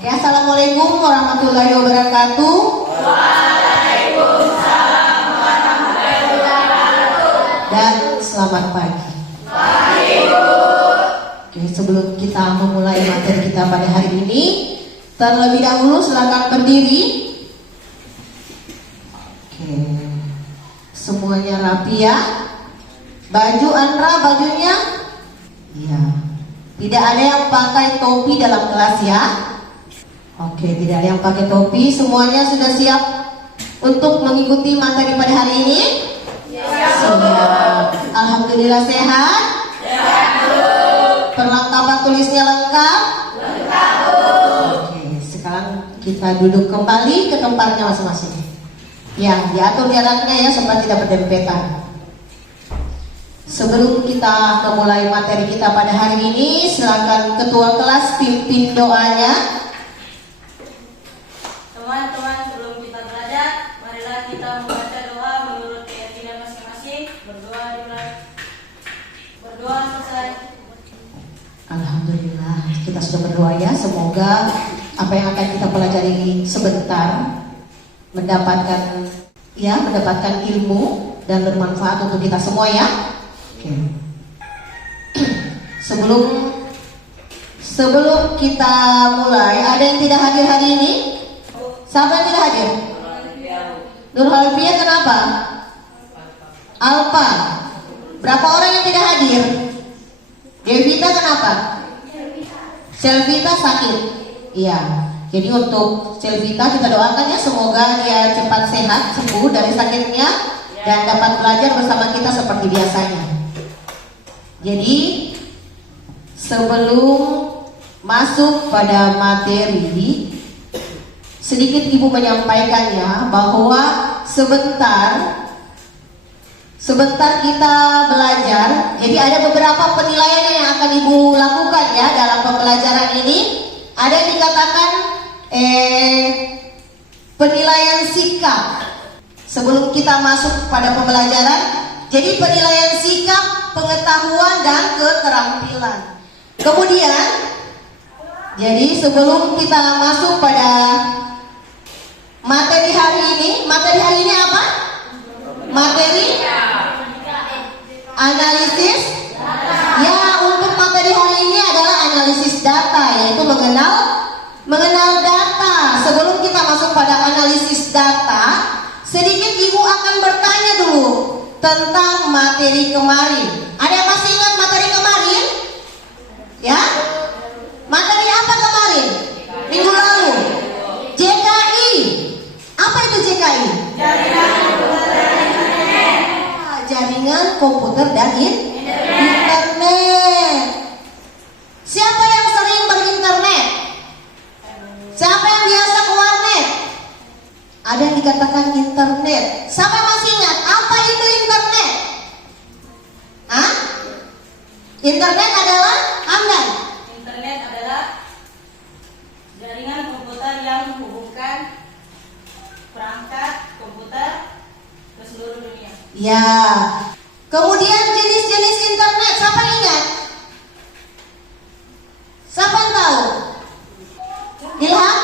Oke, assalamualaikum warahmatullahi wabarakatuh. Waalaikumsalam warahmatullahi wabarakatuh. Dan selamat pagi. Pagi, Bu. Oke, sebelum kita memulai materi kita pada hari ini, terlebih dahulu silakan berdiri. Oke, semuanya rapi ya. Baju Andra, bajunya? Iya. Tidak ada yang pakai topi dalam kelas ya. Oke, tidak ada yang pakai topi. Semuanya sudah siap untuk mengikuti materi pada hari ini? Siap. Alhamdulillah sehat? Sehat, Bu. Perlengkapan tulisnya lengkap? Lengkap, Bu. Oke, sekarang kita duduk kembali ke tempatnya masing-masing. Ya, diatur jaraknya ya supaya tidak berdempetan. Sebelum kita memulai materi kita pada hari ini, silakan ketua kelas pimpin doanya. Teman-teman, sebelum kita belajar, marilah kita membaca doa menurut keyakinan masing-masing. Berdoa selesai. Alhamdulillah, kita sudah berdoa ya. Semoga apa yang akan kita pelajari sebentar mendapatkan ilmu dan bermanfaat untuk kita semua ya. Oke. Sebelum kita mulai, ada yang tidak hadir hari ini? Siapa yang tidak hadir? Nur Halifiyah, kenapa? Alpa. Berapa orang yang tidak hadir? Devita kenapa? Selvita sakit. Iya. Jadi untuk Selvita kita doakan ya, semoga dia cepat sehat, sembuh dari sakitnya dan dapat belajar bersama kita seperti biasanya. Jadi sebelum masuk pada materi, sedikit Ibu menyampaikannya bahwa sebentar kita belajar. Jadi ada beberapa penilaian yang akan Ibu lakukan ya dalam pembelajaran ini. Ada yang dikatakan penilaian sikap sebelum kita masuk pada pembelajaran. Jadi penilaian sikap, pengetahuan dan keterampilan. Kemudian, jadi sebelum kita masuk pada materi hari ini apa? Materi analisis. Ya, untuk materi hari ini adalah analisis data, yaitu mengenal data. Sebelum kita masuk pada analisis data, sedikit Ibu akan bertanya dulu tentang materi kemarin. Ada yang masih ingat materi kemarin? Ya? Materi apa kemarin? Minggu lalu. JKI. Apa itu JKI? Jaringan komputer dan internet. Siapa yang sering berinternet? Siapa yang biasa ke warnet? Ada yang dikatakan internet. Siapa masih ingat apa itu internet? Hah? Internet adalah Hamdan. Internet adalah jaringan komputer yang menghubungkan perangkat komputer ke seluruh dunia. Ya. Kemudian jenis-jenis internet, siapa ingat? Siapa yang tahu? Ilham?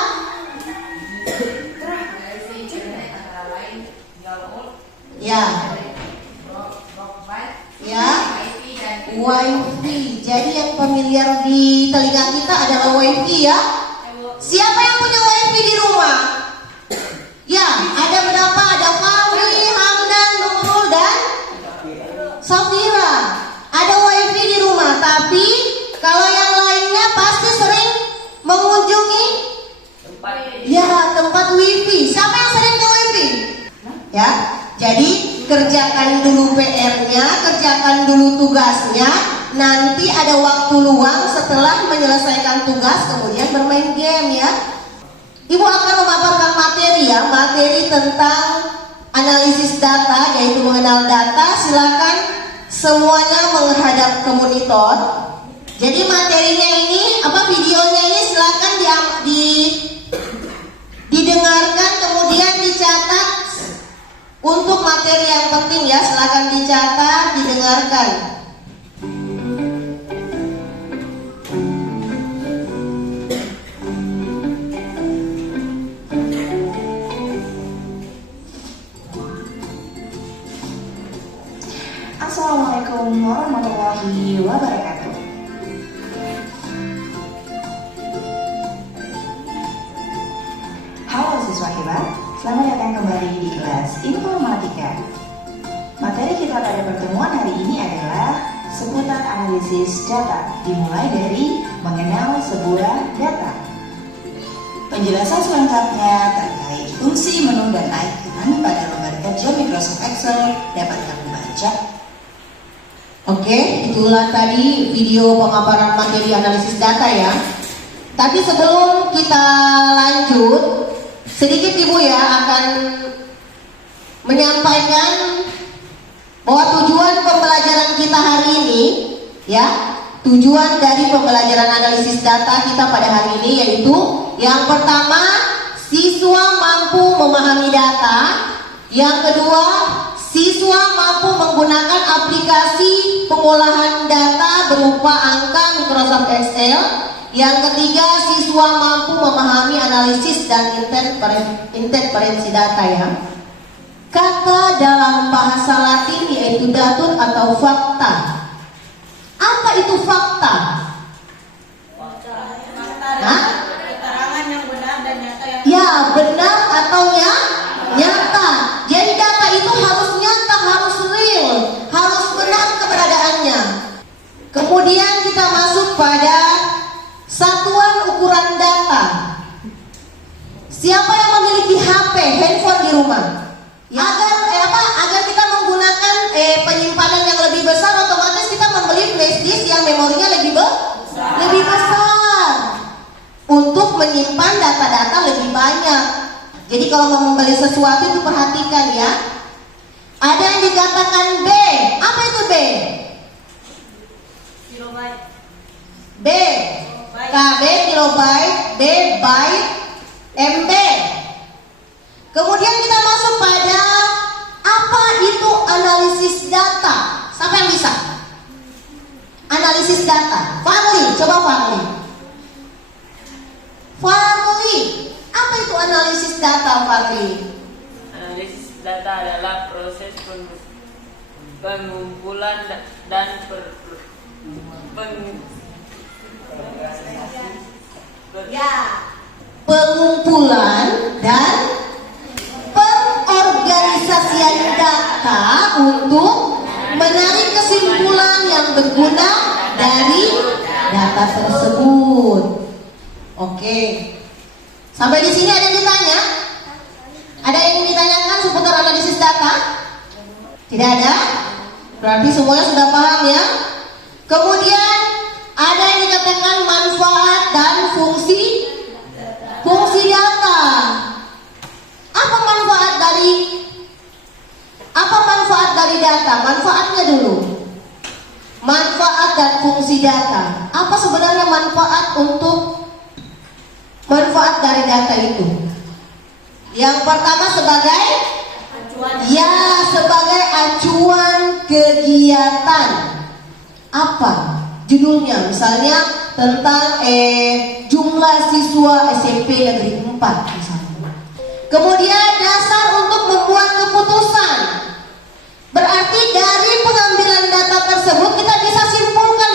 Ya. Ya. Wifi. Jadi yang familiar di telinga kita adalah wifi ya. Siapa yang punya wifi di rumah? Ya, ada berapa? Ada Fahri, Hamdan, Nurul dan Safira. Ada wifi di rumah, tapi kalau yang lainnya pasti sering mengunjungi tempat wifi. Siapa yang sering ke wifi? Ya, jadi kerjakan dulu PR-nya, kerjakan dulu tugasnya. Nanti ada waktu luang setelah menyelesaikan tugas, kemudian bermain game ya. Ibu akan memaparkan materi ya, materi tentang analisis data, yaitu mengenal data. Silakan semuanya menghadap ke monitor. Jadi materinya ini, videonya ini silakan didengarkan, kemudian dicatat untuk materi yang penting ya. Silakan dicatat, didengarkan. hebat, selamat datang kembali di kelas Informatika. Materi kita pada pertemuan hari ini adalah seputar analisis data, dimulai dari mengenal sebuah data. Penjelasan selengkapnya terkait fungsi, menu, dan icon pada lembar kerja Microsoft Excel dapat kamu baca. Oke, itulah tadi video pemaparan materi analisis data ya. Tapi sebelum kita lanjut, sedikit Ibu ya akan menyampaikan bahwa tujuan pembelajaran kita hari ini ya, tujuan dari pembelajaran analisis data kita pada hari ini yaitu yang pertama, siswa mampu memahami data. Yang kedua, siswa mampu menggunakan aplikasi pengolahan data berupa angka Microsoft Excel. Yang ketiga, siswa mampu memahami analisis dan interpretasi data ya. Kata dalam bahasa Latin yaitu datum atau fakta. Apa itu fakta? Hah? Keterangan yang benar dan nyata yang Ya, benar atau nyata. Jadi data itu harus nyata, harus real, harus benar keberadaannya. Kemudian kita masuk pada satuan ukuran data. Siapa yang memiliki HP, handphone di rumah? Ya, agar kita menggunakan penyimpanan yang lebih besar, otomatis kita membeli flash disk yang memorinya lebih besar untuk menyimpan data-data lebih banyak. Jadi kalau mau membeli sesuatu itu perhatikan ya. Ada yang dikatakan B. Apa itu B? kilobyte. B. KB kilobyte, B byte, MB. Kemudian kita masuk pada apa itu analisis data. Siapa yang bisa? Analisis data. Fadli, coba Fadli. Fadli, apa itu analisis data Fadli? Analisis data adalah proses pengumpulan dan Pengumpulan dan pengorganisasian data untuk menarik kesimpulan yang berguna dari data tersebut. Oke. Sampai di sini ada yang ditanya? Ada yang ditanyakan seputar analisis data? Tidak ada? Berarti semuanya sudah paham ya? Kemudian ada yang dikatakan manfaat dan fungsi data. Apa manfaat dari data? Manfaatnya dulu. Manfaat dan fungsi data. Apa sebenarnya manfaat dari data itu? Yang pertama sebagai acuan kegiatan. Apa judulnya? Misalnya tentang jumlah siswa SMP Negeri 4 misalnya. Kemudian dasar untuk membuat keputusan. Berarti dari pengambilan data tersebut kita bisa simpulkan,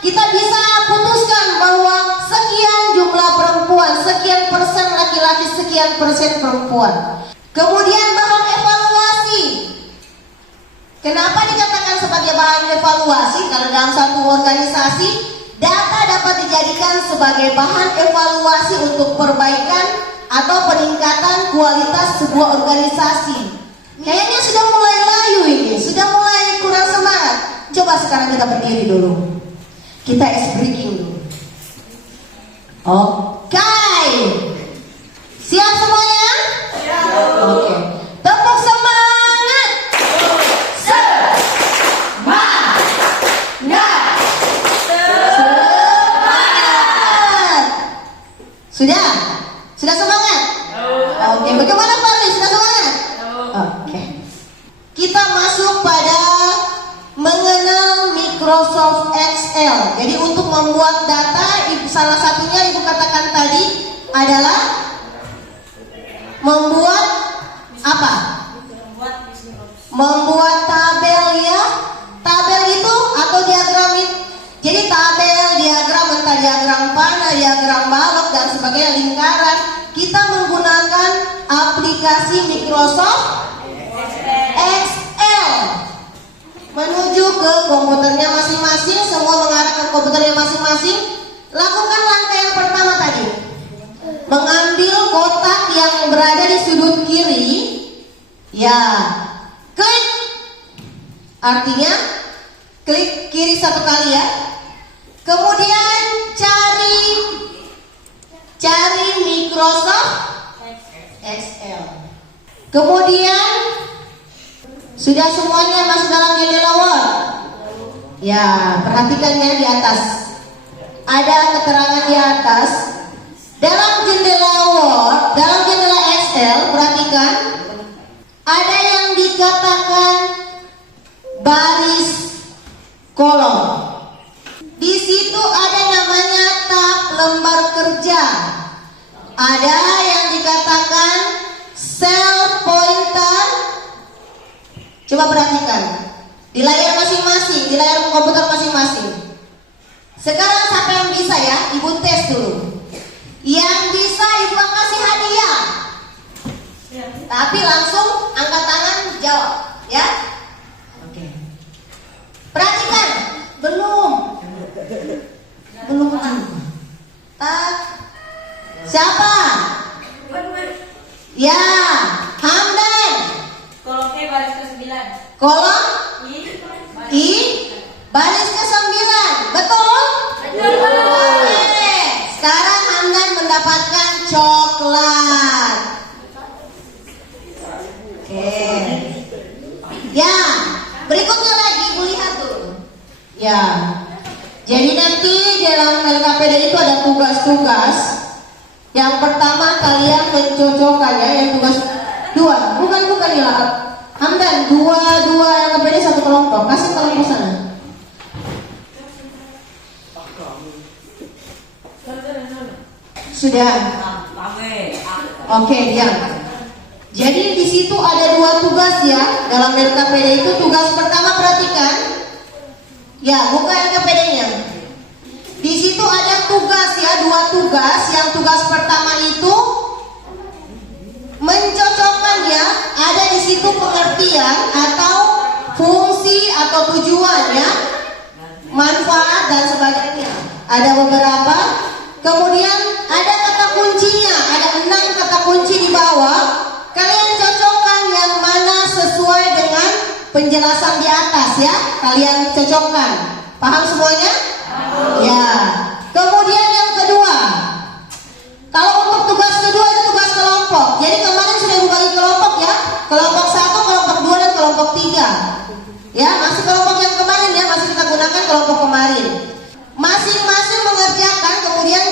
kita bisa putuskan bahwa sekian jumlah perempuan, sekian persen laki-laki, sekian persen perempuan. Kemudian bahan evaluasi. Kenapa dikatakan sebagai bahan evaluasi? Karena dalam satu organisasi data dapat dijadikan sebagai bahan evaluasi untuk perbaikan atau peningkatan kualitas sebuah organisasi. Kayaknya sudah mulai layu ini, sudah mulai kurang semangat. Coba sekarang kita berdiri dulu. Kita ice breaking dulu. Oke. Siap semuanya? Siap. Oke. Tepuk semangat. Semangat. Sudah? Sudah semangat? Oke, bagaimana Pak Lee? Sudah semangat? Oke. Kita masuk pada mengenal Microsoft Excel. Jadi untuk membuat data, salah satunya Ibu katakan tadi adalah membuat apa? Membuat tabel ya. Tabel itu atau diagram itu. Jadi tabel, diagram, entah diagram panah, diagram balok dan sebagainya, lingkaran. kita menggunakan aplikasi Microsoft Excel. Menuju ke komputernya masing-masing, semua mengarah ke komputernya masing-masing. Lakukan langkah yang pertama tadi. Mengambil kotak yang berada di sudut kiri. Ya, klik. Artinya klik kiri satu kali ya. Kemudian cari Microsoft Excel. Kemudian sudah semuanya masuk dalam jendela Word. Ya, perhatikan ya di atas. Ada keterangan di atas. Dalam jendela Word, dalam jendela Excel, perhatikan. Ada yang dikatakan baris kolom. Di situ ada namanya tab lembar kerja. Ada yang dikatakan cell pointer. Coba perhatikan di layar masing-masing, di layar komputer masing-masing. Sekarang siapa yang bisa ya? Ibu tes dulu. Yang bisa ibu kasih hadiah. Tapi langsung angkat tangan jawab, ya. Oke. Perhatikan, belum juga. Tak. Siapa? Ya, Hamdan. Kolom E baris ke-9. Kolom I I baris ke-9. Betul? Betul. Oke. Sekarang Hamdan mendapatkan coklat. Oke. Ya, berikutnya lagi ibu lihat tuh. Ya. Jadi nanti dalam LKPD itu ada tugas-tugas. Yang pertama kalian mencocokkan ya, yang tugas 2. Bukan ya. Hamdan, dua LKPD satu kelompok. Kasih kelompok sana. Sudah. Oke, diam. Jadi di situ ada 2 tugas ya dalam LKPD itu. Tugas pertama perhatikan. Ya, buka LKPD-nya. Di situ ada tugas ya, 2 tugas. Yang tugas pertama itu mencocokkan ya. Ada di situ pengertian atau fungsi atau tujuan ya, manfaat dan sebagainya. Ada beberapa. Kemudian ada kata kuncinya, ada 6 kata kunci di bawah. Kalian cocokkan yang mana sesuai dengan penjelasan di atas ya. Kalian cocokkan. Paham semuanya? Ya. Kemudian yang kedua, kalau untuk tugas kedua itu tugas kelompok. Jadi kemarin sudah dibagi kelompok ya. Kelompok 1, kelompok 2 dan kelompok 3. Ya, masih kelompok yang kemarin ya, masih kita gunakan kelompok kemarin. Masing-masing mengerjakan, kemudian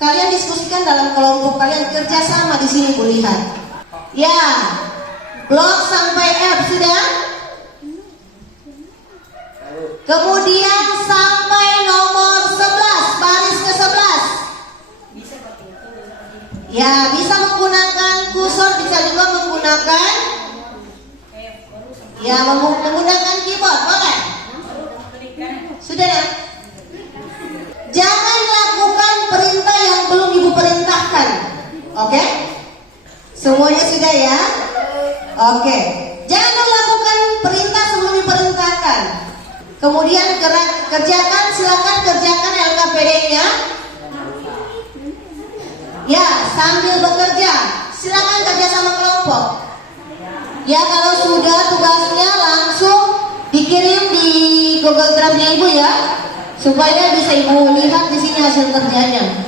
kalian diskusikan dalam kelompok kalian, kerjasama di sini Bu lihat. Ya, blok sampai F sudah. Kemudian sampai nomor 11, baris ke-11. Ya, bisa menggunakan kursor, bisa juga menggunakan menggunakan keyboard, boleh? Sudah ya? Jangan lakukan perintah yang belum ibu perintahkan. Oke? Semuanya sudah ya? Oke. Jangan lakukan perintah sebelum diperintahkan. Kemudian kerjakan, silakan kerjakan LKPD-nya. Ya, sambil bekerja. Silakan kerja sama kelompok. Ya, kalau sudah tugasnya langsung dikirim di Google Drive-nya ibu ya, supaya bisa ibu lihat di sini hasil kerjanya.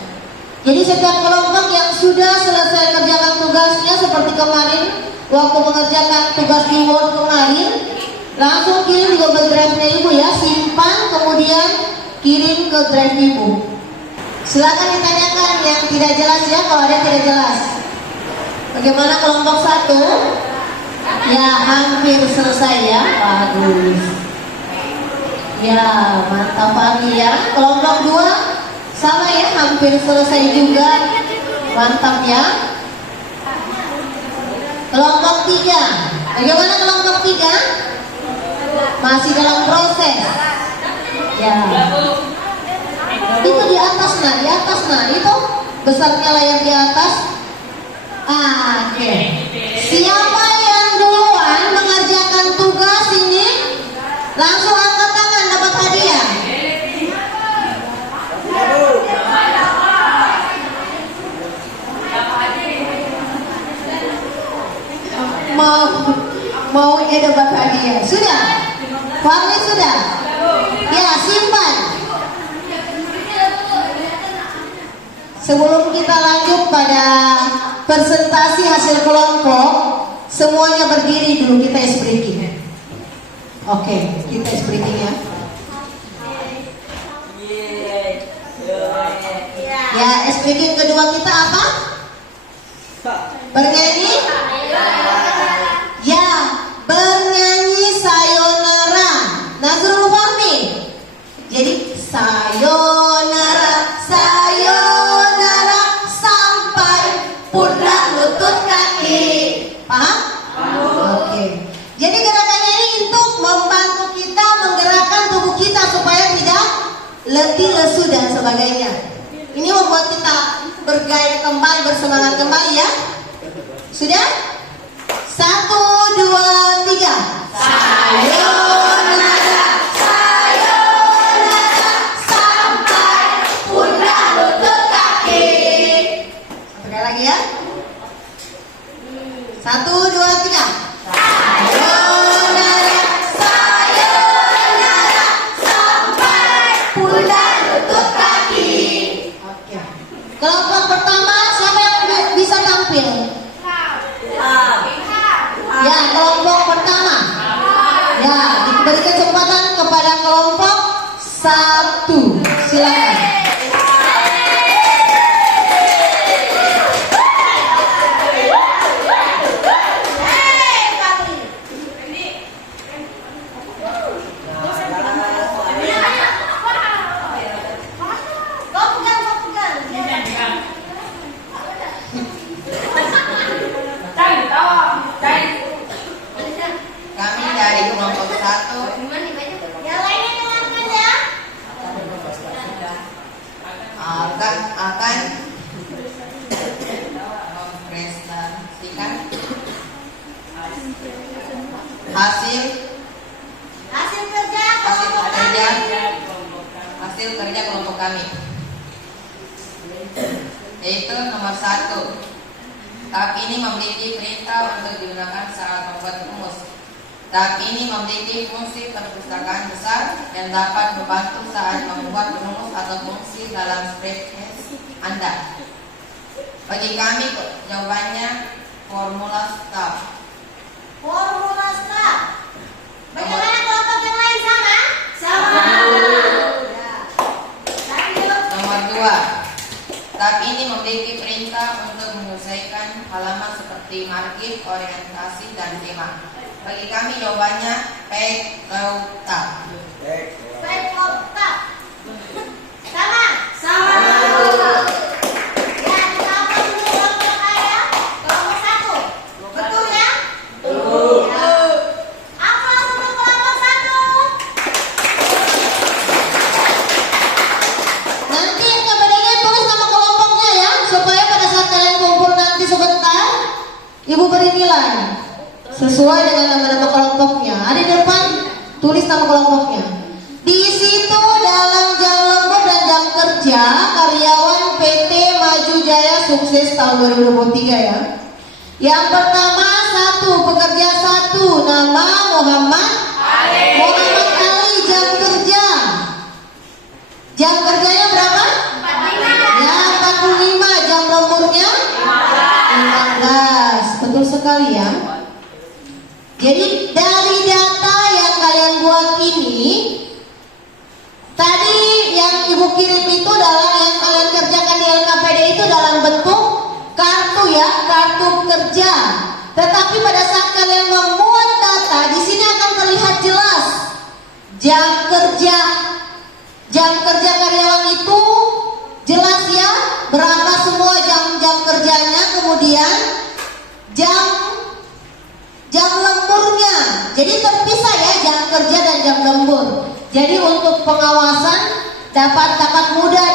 Jadi setiap kelompok yang sudah selesai kerjakan tugasnya seperti kemarin waktu mengerjakan tugas di Word kemarin, langsung kirim di Google Drive-nya ibu ya, simpan kemudian kirim ke Drive ibu. Silakan ditanyakan yang tidak jelas ya, kalau ada yang tidak jelas. Bagaimana kelompok 1? Ya, hampir selesai ya, bagus. Ya, mantap pagi ya. Kelompok 2 sama ya, hampir selesai juga. Mantap ya. Kelompok 3. Bagaimana kelompok 3? Masih dalam proses. Ya. Itu di atas nah, Nah itu besarnya layar di atas. Oke. Siapa yang duluan mengerjakan tugas ini? Langsung angkat tangan dapat hadiah. Maunya dapat hadiah. Sudah? Fahmi sudah? Ya, simpan. Sebelum kita lanjut pada presentasi hasil kelompok, semuanya berdiri dulu, kita ice breaking. Oke, kita ice breaking ya. Ya, ice breaking kedua kita apa? Bernyanyi? Ya, bernyanyi sayonara. Nazrul Fahmi. Jadi sayonara, sayonara sampai pundak lutut kaki. Paham? Oke. Jadi gerakannya ini untuk membantu kita menggerakkan tubuh kita supaya tidak letih, lesu dan sebagainya. Ini membuat kita bergairah kembali, bersemangat kembali ya. Sudah? 1, 2, 3. Sayonara, sayonara sampai pundak lutut kaki. Sekali lagi ya. 1, 2, 3. Sayonara, sayonara sampai pundak lutut kaki. Oke. Kelompok pertama siapa yang bisa tampil? Ya, kelompok pertama. Ya, diberi kesempatan kepada kelompok 1. Silakan. Kami dari kelompok 1 Yang lainnya dengarkan ya. akan mempresentasikan hasil kerja kelompok kami, yaitu nomor 1. Tahap ini memiliki perintah untuk digunakan saat membuat rumus. Tahap ini memiliki fungsi perpustakaan besar dan dapat membantu saat membuat rumus atau fungsi dalam spreadsheet Anda. Bagi kami, jawabannya formula STAR. Formula STAR. Bagaimana kelompok yang lain sama? Sama. Nomor 2. Tahap ini memiliki perintah untuk menyelesaikan halaman seperti margin, orientasi, dan tema. Bagi kami jawabannya PECLOTAP. PECLOTAP. Sama? Sama. Ya, kita apa dulu kelompok A ya? Kelompok 1. Betul ya? Betul. Ya. Apa untuk kelompok 1? Nanti kepadanya tulis nama kelompoknya ya, supaya pada saat kalian kumpul nanti sebentar, Ibu beri nilai sesuai dengan nama-nama kelompoknya. Ada di depan, tulis nama kelompoknya. Di situ dalam jam lembur dan jam kerja karyawan PT Maju Jaya Sukses tahun 2023 ya. Yang pertama 1, pekerja 1, nama Muhammad Ali, jam kerja. Jam kerjanya berapa? 45. Ya, 45. Jam lemburnya 15. Betul sekali ya. Jadi dari data yang kalian buat ini, tadi yang Ibu kirim itu dalam yang kalian kerjakan di LKPD itu dalam bentuk kartu ya, kartu kerja. Tetapi pada saat kalian membuat data, di sini akan terlihat jelas jam kerja karyawan itu jelas ya, berapa semua jam kerjanya, kemudian jam lemburnya. Jadi terpisah ya, jam kerja dan jam lembur. Jadi untuk pengawasan dapat mudah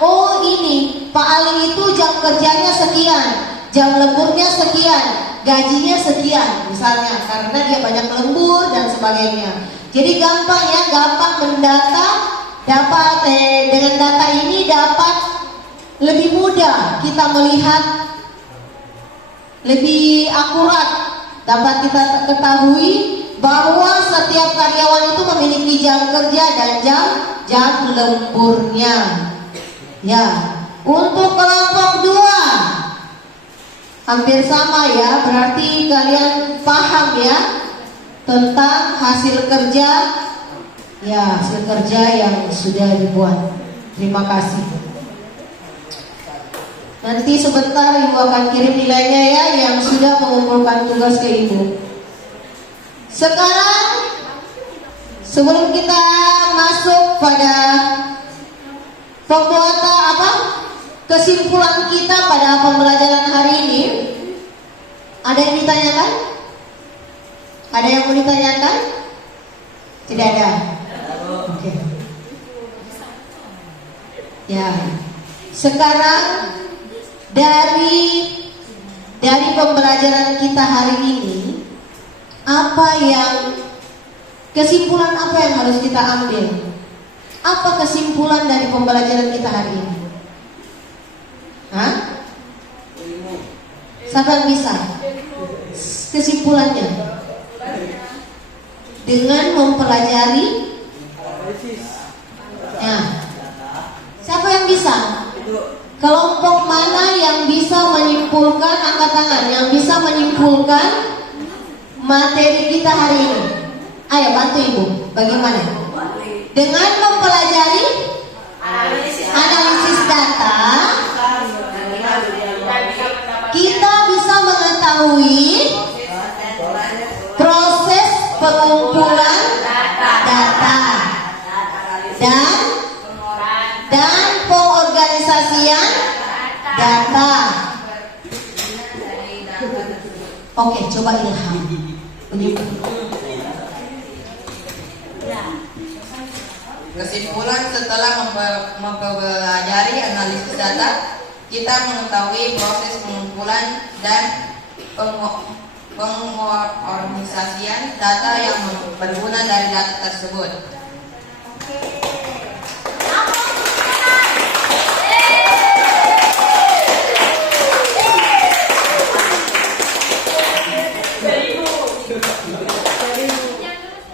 oh ini Pak Ali itu jam kerjanya sekian, jam lemburnya sekian, gajinya sekian misalnya, karena dia banyak lembur dan sebagainya. Jadi gampang ya, gampang mendata, dapat dengan data ini dapat lebih mudah kita melihat, lebih akurat dapat kita ketahui bahwa setiap karyawan itu memiliki jam kerja dan jam lemburnya. Ya, untuk kelompok 2 hampir sama ya, berarti kalian paham ya tentang hasil kerja, ya hasil kerja yang sudah dibuat. Terima kasih. Nanti sebentar Ibu akan kirim nilainya ya yang sudah mengumpulkan tugas ke Ibu. Sekarang sebelum kita masuk pada pembuatan kesimpulan kita pada pembelajaran hari ini, ada yang ditanyakan? Ada yang mau ditanyakan? Tidak ada. Oke. Ya. Sekarang dari pembelajaran kita hari ini, kesimpulan apa yang harus kita ambil? Apa kesimpulan dari pembelajaran kita hari ini? Hah? Siapa yang bisa? Kesimpulannya dengan mempelajari. Nah, siapa yang bisa? Kelompok mana yang bisa menyimpulkan, angkat tangan, yang bisa menyimpulkan materi kita hari ini? Ayo bantu Ibu, bagaimana? Dengan mempelajari analisis data, kita bisa mengetahui proses pengumpulan data dan pengorganisasian data. Oke, coba Ilham. Kesimpulan setelah mempelajari analisis data, kita mengetahui proses pengumpulan dan pengorganisasian data yang berguna dari data tersebut.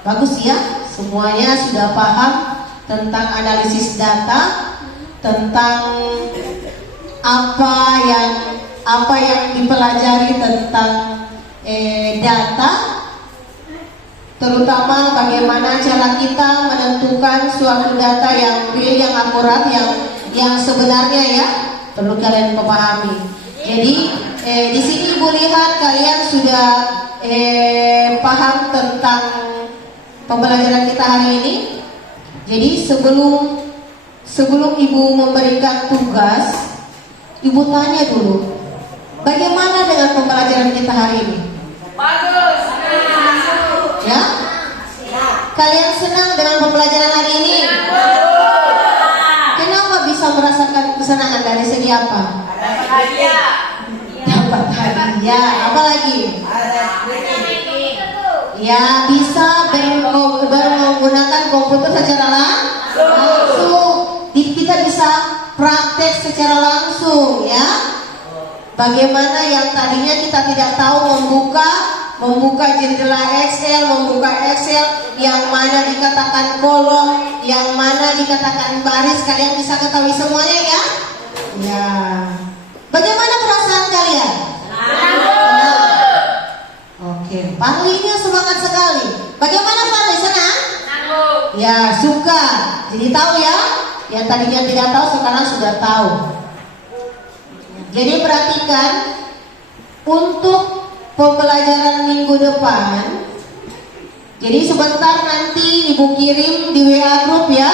Bagus ya, semuanya sudah paham tentang analisis data, tentang apa yang dipelajari tentang data, terutama bagaimana cara kita menentukan suatu data yang real, yang akurat, yang sebenarnya ya, perlu kalian memahami. Jadi di sini Ibu lihat kalian sudah paham tentang pembelajaran kita hari ini. Jadi sebelum Ibu memberikan tugas, Ibu tanya dulu, bagaimana dengan pembelajaran kita hari ini? Bagus. Ya? Kalian senang dengan pembelajaran hari ini? Kenapa bisa merasakan kesenangan, dari segi apa? Hadiah. Dapat hadiah, apa lagi? Ya, bisa menggunakan komputer secara langsung. Kita bisa praktek secara langsung ya. Bagaimana yang tadinya kita tidak tahu membuka jendela Excel, yang mana dikatakan kolom, yang mana dikatakan baris, kalian bisa ketahui semuanya ya? Ya. Bagaimana perasaan kalian? Senang. Oke, Parlinya semangat sekali. Bagaimana Parli, senang? Ya, suka. Jadi tahu ya? Yang tadinya tidak tahu sekarang sudah tahu. Jadi perhatikan, untuk pembelajaran minggu depan, jadi sebentar nanti Ibu kirim di WA Group ya.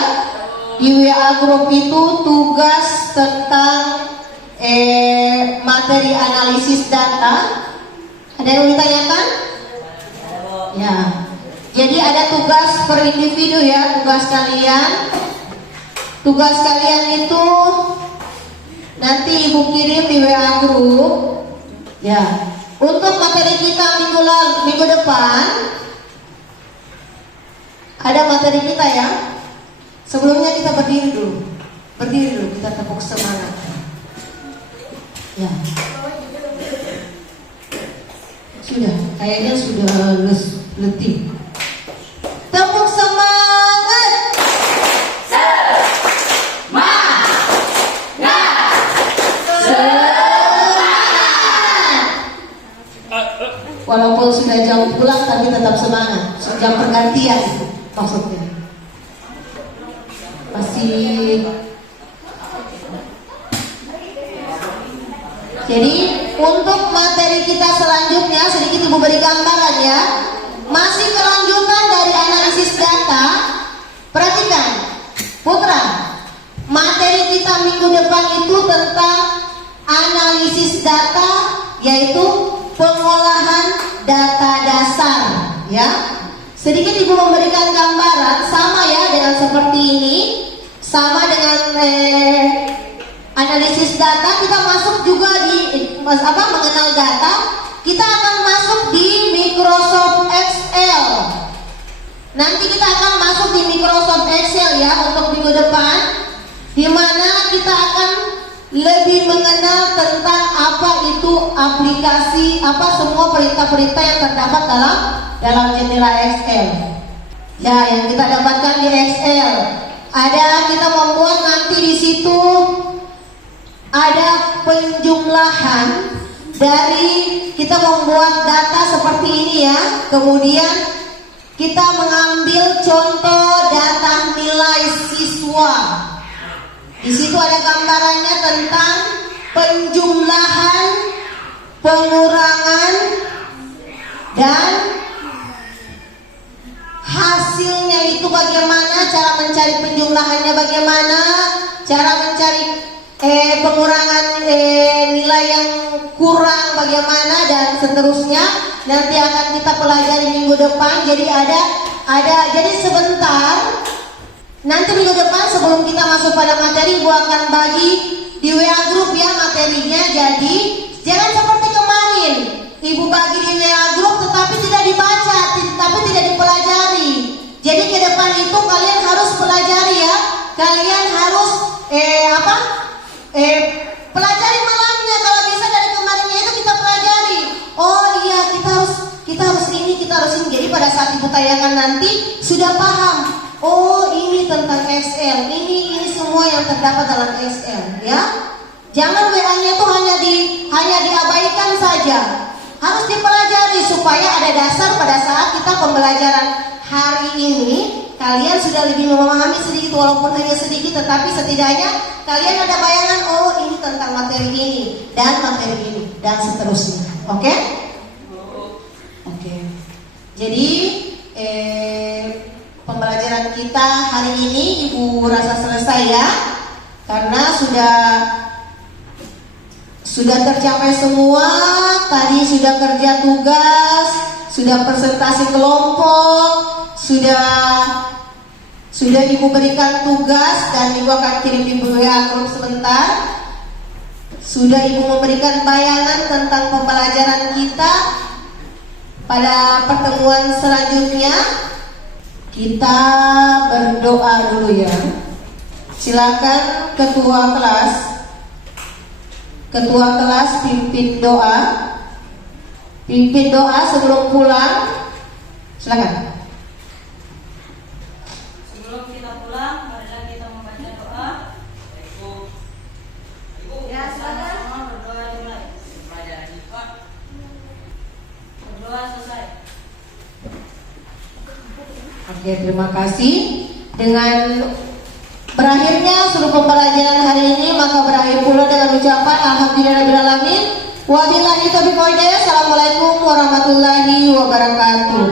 Di WA Group itu tugas tentang materi analisis data. Ada yang ditanyakan? Ya. Jadi ada tugas per individu ya, tugas kalian tugas kalian itu nanti ibu kirim di WA grup. Ya, untuk materi kita minggu depan ada materi kita ya. Sebelumnya kita berdiri dulu kita tepuk semangat. Ya, sudah, kayaknya sudah letih. Tepuk semangat. Walaupun sudah jam pulang tapi tetap semangat. Jam pergantian maksudnya. Masih. Jadi untuk materi kita selanjutnya sedikit ibu beri gambaran ya. Masih kelanjutan dari analisis data. Perhatikan, Putra. Materi kita minggu depan itu tentang analisis data, yaitu pengolahan data dasar ya. Sedikit ibu memberikan gambaran sama ya dengan seperti ini, sama dengan analisis data. Kita masuk juga di mengenal data. Kita akan masuk di Microsoft Excel. Nanti kita akan masuk di Microsoft Excel ya untuk minggu depan, di mana kita akan lebih mengenal tentang apa itu aplikasi, apa semua perintah-perintah yang terdapat dalam jendela Excel. Ya, yang kita dapatkan di Excel. Kita membuat nanti di situ ada penjumlahan dari kita membuat data seperti ini ya. Kemudian kita mengambil contoh data nilai siswa. Di situ ada gambarannya tentang penjumlahan, pengurangan, dan hasilnya itu bagaimana, cara mencari penjumlahannya bagaimana, cara mencari pengurangan nilai yang kurang bagaimana, dan seterusnya. Nanti akan kita pelajari minggu depan. Jadi jadi sebentar. Nanti minggu depan sebelum kita masuk pada materi, Ibu akan bagi di WA grup ya materinya. Jadi jangan seperti kemarin, Ibu bagi di WA grup tetapi tidak dibaca, tapi tidak dipelajari. Jadi ke depan itu kalian harus pelajari ya. Kalian harus pelajari malamnya. Kalau bisa dari kemarinnya itu kita pelajari. Oh iya, kita harus ini, kita harus ini. Jadi pada saat Ibu tayangkan nanti sudah paham. Oh ini tentang Excel, ini semua yang terdapat dalam Excel ya. Jangan WA-nya itu hanya diabaikan saja. Harus dipelajari supaya ada dasar pada saat kita pembelajaran hari ini. Kalian sudah lebih memahami sedikit, walaupun hanya sedikit, tetapi setidaknya kalian ada bayangan, oh ini tentang materi ini dan materi ini dan seterusnya. Oke? Oke. Jadi pembelajaran kita hari ini Ibu rasa selesai ya, karena sudah tercapai semua. Tadi sudah kerja tugas, sudah presentasi kelompok, sudah Ibu berikan tugas dan Ibu akan kirim di WA grup sebentar. Sudah Ibu memberikan bayangan tentang pembelajaran kita. Pada pertemuan selanjutnya kita berdoa dulu ya. Silakan ketua kelas pimpin doa sebelum pulang. Silakan. Sebelum kita pulang, marilah kita membaca doa. Ya, silakan. Sama berdoa dimulai. Berdoa selesai. Oke, terima kasih. Dengan berakhirnya seluruh pembelajaran hari ini, maka berakhir pula dengan ucapan alhamdulillahirabbil alamin. Wabillahi taufiq wal hidayah. Assalamualaikum warahmatullahi wabarakatuh.